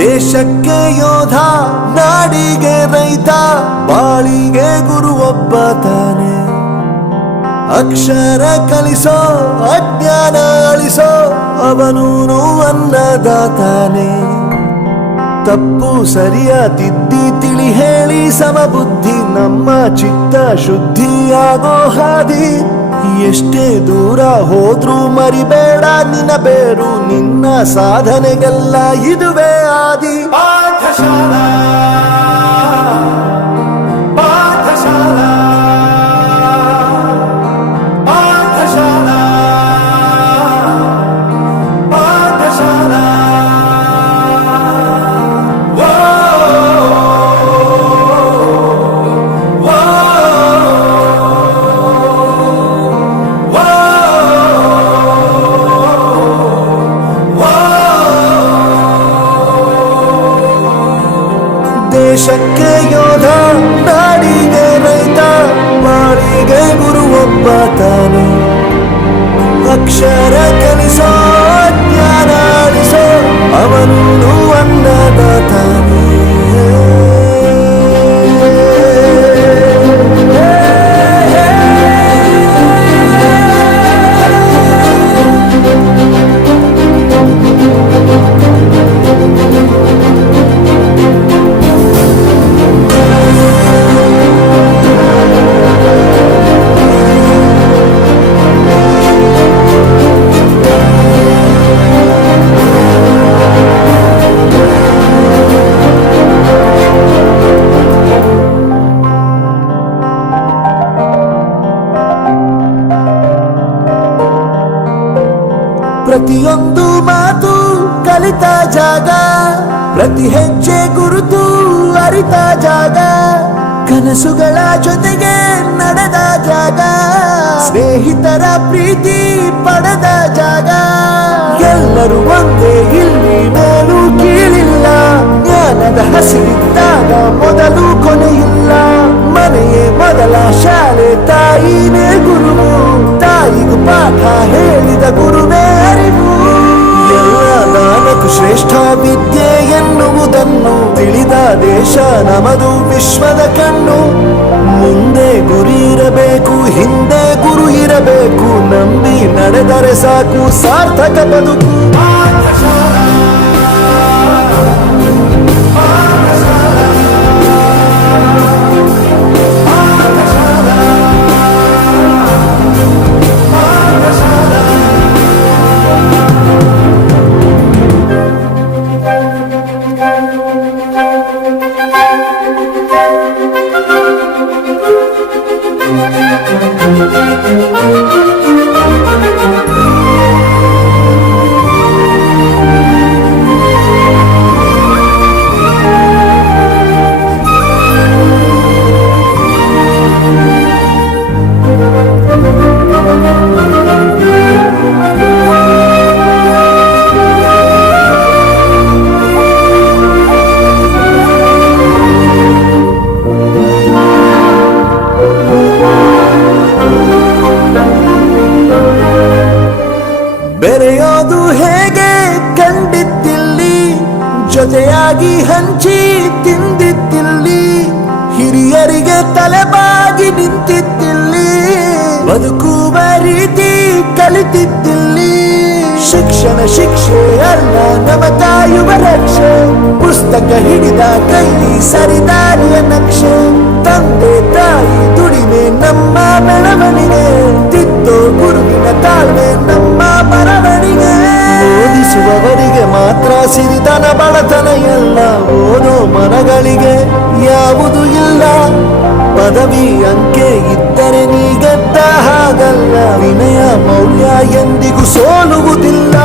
ದೇಶಕ್ಕೆ ಯೋಧ, ನಾಡಿಗೆ ರೈತ, ಬಾಳಿಗೆ ಗುರು ಒಬ್ಬ ತಾನೆ. ಅಕ್ಷರ ಕಲಿಸೋ, ಅಜ್ಞಾನ ಅಳಿಸೋ, ಅವನೂನು ಅನ್ನದಾತಾನೆ. ತಪ್ಪು ಸರಿಯ ತಿದ್ದಿ ತಿಳಿ ಹೇಳಿ ಸಮಬುದ್ಧಿ, ನಮ್ಮ ಚಿತ್ತ ಶುದ್ಧಿಯಾಗೋ ಹಾದಿ. ಎಷ್ಟೇ ದೂರ ಹೋದ್ರೂ ಮರಿಬೇಡ ನಿನ್ನ ಬೇರು, ನಿನ್ನ ಸಾಧನೆಗೆಲ್ಲ ಇದುವೇ ಆದಿ. ಪಾಠಶಾಲಾ ಪಾಠಶಾಲಾ ಪಾಠಶಾಲಾ ಪಾಠಶಾಲಾ. ದೇಶಕ್ಕೆ ಯೋಧ, ನಾಡಿಗೆ ರೈತ, ಬಾಳಿಗೆ ಗುರು ಒಬ್ಬ ತಾನೆ. ಅಕ್ಷರ ಕಲಿಸೋ, ಜ್ಞಾನ ಅಳಿಸೋ, ಅವನು ಅನ್ನದಾತಾನೆ. ಪ್ರತಿಯೊಂದು ಮಾತು ಕಲಿತ ಜಾಗ, ಪ್ರತಿ ಹೆಜ್ಜೆ ಗುರುತು ಅರಿತ ಜಾಗ, ಕನಸುಗಳ ಜೊತೆಗೆ ನಡೆದ ಜಾಗ, ಸ್ನೇಹಿತರ ಪ್ರೀತಿ ಪಡೆದ ಜಾಗ. ಎಲ್ಲರೂ ಒಂದೇ, ಇಲ್ಲಿ ಮೇಲೂ ಕೀಳಿಲ್ಲ, ಜ್ಞಾನದ ಹಸಿರಿದ್ದಾಗ ಮೊದಲು ಕೊನೆಯಿಲ್ಲ. ಮನೆಯೇ ಮೊದಲ ಶಾಲೆ, ತಾಯಿನೇ ಗುರುವು, ತಾಯಿಗೂ ಪಾಠ ಹೇಳಿದ ಗುರುವೇ ಅರಿವು. ಎಲ್ಲ ದಾನಕ್ಕೂ ಶ್ರೇಷ್ಠ ವಿದ್ಯೆ ಎನ್ನುವುದನ್ನು ತಿಳಿದ ದೇಶ ನಮದು, ವಿಶ್ವದ ಕಣ್ಣು. ಮುಂದೆ ಗುರಿ ಇರಬೇಕು, ಹಿಂದೆ ಗುರು ಇರಬೇಕು, ನಂಬಿ ನಡೆದರೆ ಸಾಕು ಸಾರ್ಥಕ ಬದುಕು. ಬೆರೆಯೋದು ಹೇಗೆ ಕಂಡಿದ್ದಿಲ್ಲಿ, ಜೊತೆಯಾಗಿ ಹಂಚಿ ತಿಂದಿದ್ದಿಲ್ಲಿ, ಹಿರಿಯರಿಗೆ ತಲೆಬಾಗಿ ನಿಂತಿದ್ದಿಲ್ಲಿ, ಬದುಕುವ ರೀತಿ ಕಲಿತಿದ್ದಿಲ್ಲಿ. ಶಿಕ್ಷಣ ಶಿಕ್ಷೆ ಅಲ್ಲ, ನಮ ಕಾಯುವ ರಕ್ಷೆ, ಪುಸ್ತಕ ಹಿಡಿದ ಕೈಲಿ ಸರಿದಾರಿಯ ನಕ್ಷೆ. ತಂದೆ ತಾಯಿ ದುಡಿಮೆ ನಮ್ಮ ಬೆಳವಣಿಗೆ, ತಿದ್ದೋ ಗುರುವಿನ ತಾಳ್ಮೆ ನಮ್ಮ ಬರವಣಿಗೆ. ಓದಿಸುವವರಿಗೆ ಮಾತ್ರ ಸಿರಿತನ ಬಡತನ ಎಲ್ಲ, ಓದೋ ಮನಗಳಿಗೆ ಯಾವುದು ಇಲ್ಲ. ಪದವಿ ಅಂಕೆ ಇದ್ದರೆ ನೀ ಗೆದ್ದ ಹಾಗಲ್ಲ, ವಿನಯ ಮೌಲ್ಯ ಎಂದಿಗೂ ಸೋಲುವುದಿಲ್ಲ.